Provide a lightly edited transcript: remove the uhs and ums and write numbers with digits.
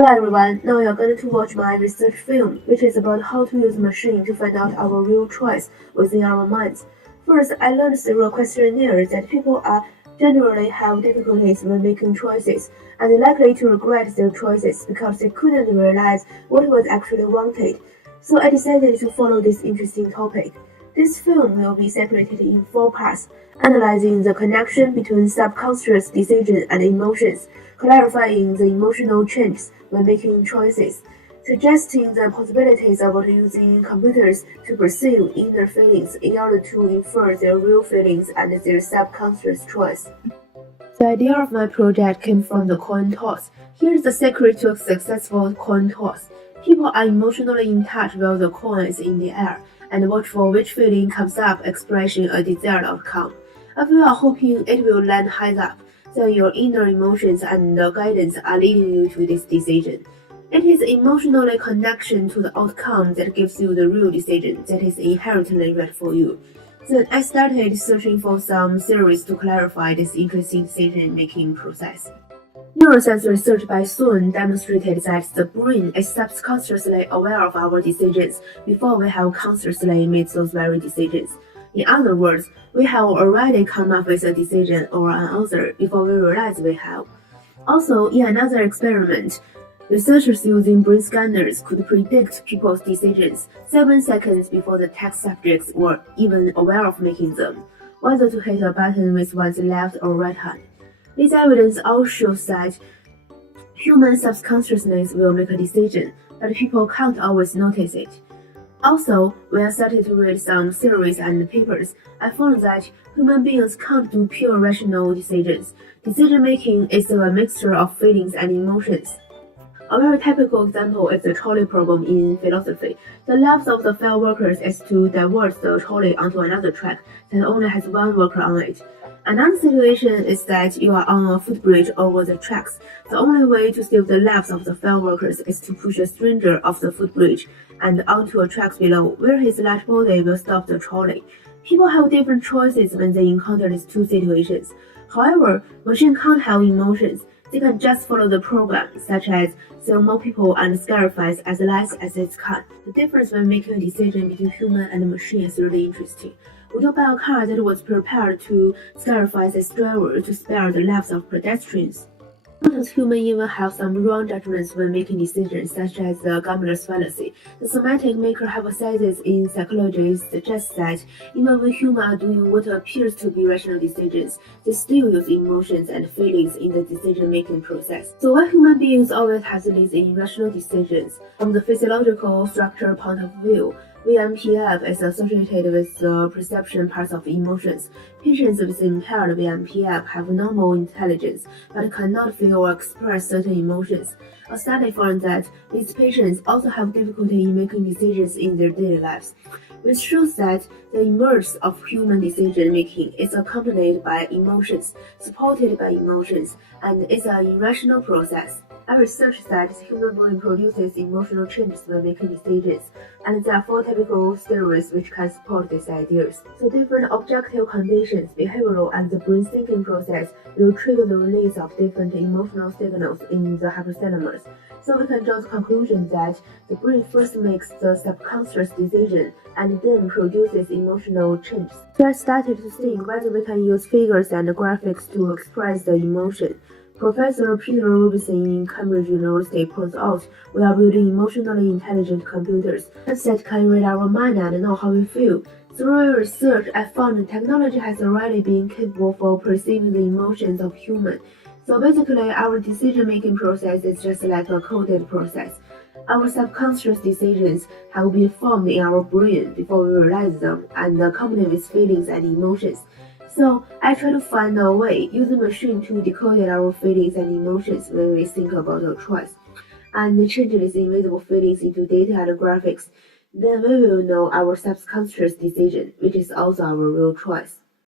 Hello everyone, now you're going to watch my research film, which is about how to use a machine to find out our real choice within our minds. First, I learned through a questionnaire that people are generally have difficulties when making choices, and likely to regret their choices because they couldn't realize what was actually wanted. So I decided to follow this interesting topic. This film will be separated in 4 parts, analyzing the connection between subconscious decision and emotions, clarifying the emotional changes when making choices, suggesting the possibilities about using computers to perceive inner feelings in order to infer their real feelings and their subconscious choice. The idea of my project came from the coin toss. Here's the secret to a successful coin toss. People are emotionally in touch while the coin is in the air and watch for which feeling comes up expressing a desired outcome. If you are hoping it will land high up, then your inner emotions and guidance are leading you to this decision. It is emotional connection to the outcome that gives you the real decision that is inherently right for you. Then I started searching for some theories to clarify this interesting decision-making process. Neuroscience research by Sun demonstrated that the brain is subconsciously aware of our decisions before we have consciously made those very decisions. In other words, we have already come up with a decision or an answer before we realize we have. Also, in another experiment, researchers using brain scanners could predict people's decisions 7 seconds before the test subjects were even aware of making them, whether to hit a button with one's left or right hand. This evidence all shows that human subconsciousness will make a decision, but people can't always notice it. Also, when I started to read some theories and papers, I found that human beings can't do pure rational decisions. Decision making is a mixture of feelings and emotions. A very typical example is the trolley problem in philosophy. The lives of the field workers is to divert the trolley onto another track that only has one worker on it. Another situation is that you are on a footbridge over the tracks. The only way to save the lives of the field workers is to push a stranger off the footbridge and onto a track below, where his light body will stop the trolley. People have different choices when they encounter these two situations. However, machines can't have emotions. They can just follow the program, such as save more people and sacrifice as less as it can. The difference when making a decision between human and machine is really interesting. Would you buy a car that was prepared to sacrifice its driver to spare the lives of pedestrians? Sometimes humans even have some wrong judgments when making decisions, such as the gambler's fallacy. The semantic maker hypothesis in psychology suggests that even when humans are doing what appears to be rational decisions, they still use emotions and feelings in the decision-making process. So why human beings always have these irrational decisions? From the physiological structure point of view, VMPF is associated with the perception parts of emotions. Patients with impaired VMPF have normal intelligence, but cannot feel or express certain emotions. A study found that these patients also have difficulty in making decisions in their daily lives, which shows that the emergence of human decision making is accompanied by emotions, supported by emotions, and is an irrational process. I researched that the human brain produces emotional changes when making decisions, and there are 4 typical theories which can support these ideas. So different objective conditions, behavioral, and the brain thinking process will trigger the release of different emotional signals in the hypothalamus. So we can draw the conclusion that the brain first makes the subconscious decision and then produces emotional changes. So I started to think whether we can use figures and graphics to express the emotion. Professor Peter Robinson in Cambridge University points out we are building emotionally intelligent computers that can read our mind and know how we feel. Through research, I found that technology has already been capable of perceiving the emotions of humans. So basically, our decision-making process is just like a coded process. Our subconscious decisions have been formed in our brain before we realize them and accompanied with feelings and emotions. So I try to find a way using machine to decode our feelings and emotions when we think about a choice, and change these invisible feelings into data and graphics. Then we will know our subconscious decision, which is also our real choice.